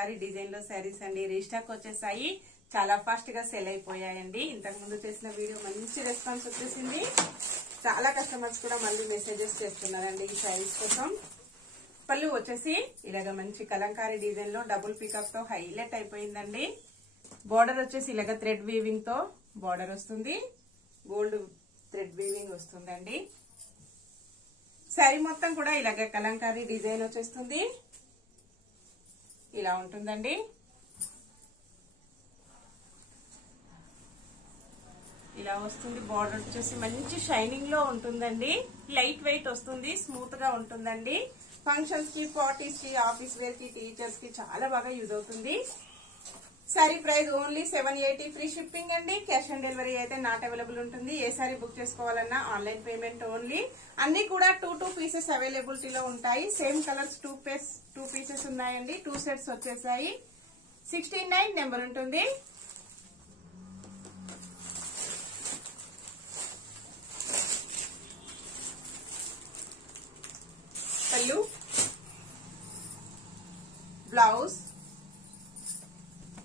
Kalamkari design లో శారీస్ అండి restock వచ్చేసాయి. చాలా ఫాస్ట్ గా సేల్ అయిపోయాయండి. ఇంతకు ముందు చేసిన వీడియో మంచి రెస్పాన్స్ వచ్చేసింది. చాలా కస్టమర్స్ కూడా మళ్ళీ మెసేజెస్ చేస్తున్నారండి ఈ శారీస్ కోసం. పళ్ళు వచ్చేసి ఇలాగ మంచి కలంకారీ డిజైన్ లో డబుల్ పికప్ తో హైలైట్ అయిపోయిందండి. బోర్డర్ వచ్చేసి ఇలాగ థ్రెడ్ వీవింగ్ తో బోర్డర్ వస్తుంది. గోల్డ్ థ్రెడ్ వీవింగ్ వస్తుందండి. శారీ మొత్తం కూడా ఇలాగ కలంకారీ డిజైన్ వచ్చేస్తుంది. ఇలా ఉంటుందండి. ఇలా వస్తుంది. బోర్డర్ వచ్చేసి మంచి షైనింగ్ లో ఉంటుందండి. లైట్ వెయిట్ వస్తుంది. స్మూత్ గా ఉంటుందండి. ఫంక్షన్స్ కి, పార్టీస్ కి, ఆఫీస్ వేర్ కి, టీచర్స్ కి చాలా బాగా యూజ్ అవుతుంది. Sari price only 780 free shipping అండి. క్యాష్ ఆన్ డెలివరీ అయితే నాట్ అవైలబుల్ ఉంటుంది. ఏ శారీ బుక్ చేసుకోవాలన్నా ఆన్లైన్ పేమెంట్ ఓన్లీ. అన్ని కూడా 2 పీసెస్ అవైలబిలిటీలో ఉంటాయి. సేమ్ కలర్స్ 2 పీసెస్ ఉన్నాయండి. 2 సెట్స్ వచ్చేసాయి. 69 నెంబర్ ఉంటుంది. పళ్ళు, బ్లౌజ్,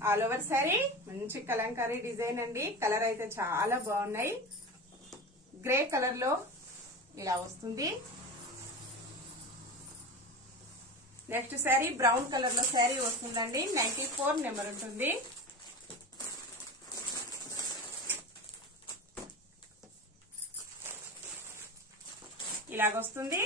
ఆల్ ఓవర్ శారీ మంచి కలంకారీ డిజైన్ అండి. కలర్ అయితే చాలా బాగున్నాయి. గ్రే కలర్ లో ఇలా వస్తుంది. నెక్స్ట్ శారీ బ్రౌన్ కలర్ లో శారీ వస్తుందండి. 94 నెంబర్ ఉంటుంది. ఇలాగొస్తుంది.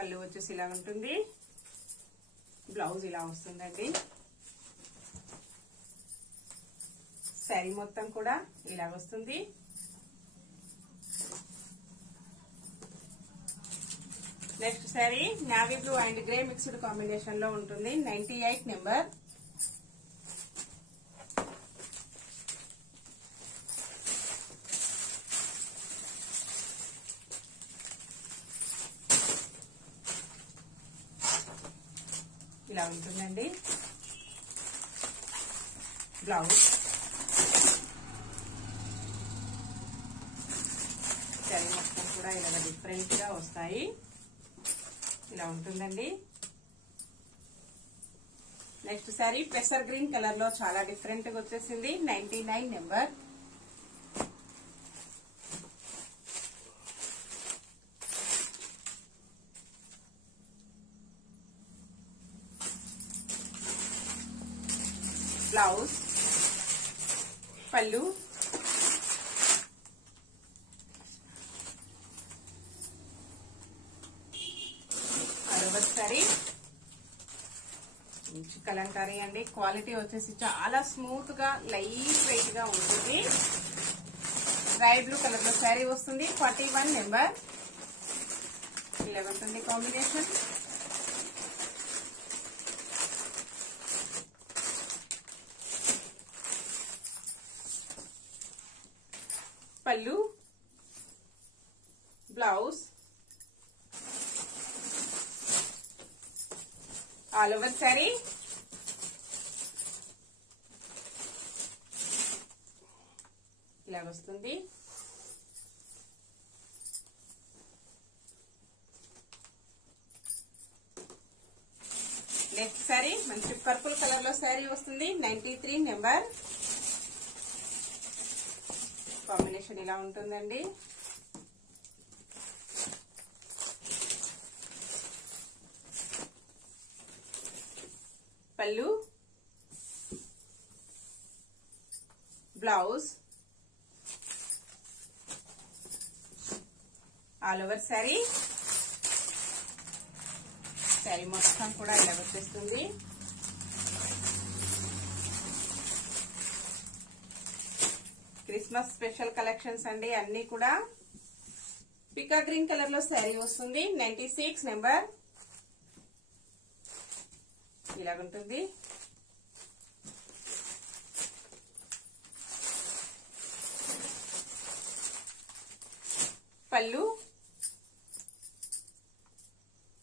పళ్ళు వచ్చేసి ఇలా ఉంటుంది. బ్లౌజ్ ఇలా వస్తుందండి. శారీ మొత్తం కూడా ఇలా వస్తుంది. Next sari navy blue and grey mixed combination లో ఉంటుంది. 98 నెంబర్. ఇలా ఉంటుందండి. బ్లౌజ్, శారీ మొత్తం కూడా ఇలా డిఫరెంట్ గా వస్తాయి. ఇలా ఉంటుందండి. నెక్స్ట్ శారీ పెసర్ గ్రీన్ కలర్ లో చాలా డిఫరెంట్ గా వచ్చేసింది. 99 నెంబర్. బ్లౌజ్, పళ్ళు, సారీ మంచి కలంకారీ అండి. క్వాలిటీ వచ్చేసి చాలా స్మూత్ గా లైట్ వెయిట్ గా ఉంటుంది. రాయల్ బ్లూ కలర్ లో శారీ వస్తుంది. 41 నెంబర్. ఇలా ఉంటుంది కాంబినేషన్. పళ్ళు, బ్లౌజ్, ఆల్ ఓవర్ శారీ ఇలా వస్తుంది. నెక్స్ట్ శారీ మంచి పర్పుల్ కలర్ లో శారీ వస్తుంది. 93 నెంబర్. కాంబినేషన్ ఇలా ఉంటుందండి. పళ్ళు, blouse, all over sari. Sari మొత్తం కూడా ఇలా వచ్చేస్తుంది. క్రిస్మస్ స్పెషల్ కలెక్షన్స్ అండి అన్ని కూడా. పికా గ్రీన్ కలర్ లో శారీ వస్తుంది. 96 నెంబర్. ఇలాగుంటుంది. పళ్ళు,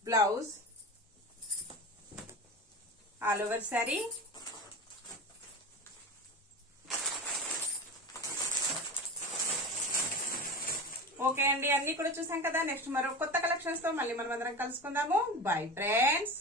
blouse, all over sari. Okay అండి, అన్ని కూడా చూసాం కదా. నెక్స్ట్ మరో కొత్త కలెక్షన్స్ తో మళ్ళీ మనం అందరం కలుసుకుందాము. Bye friends.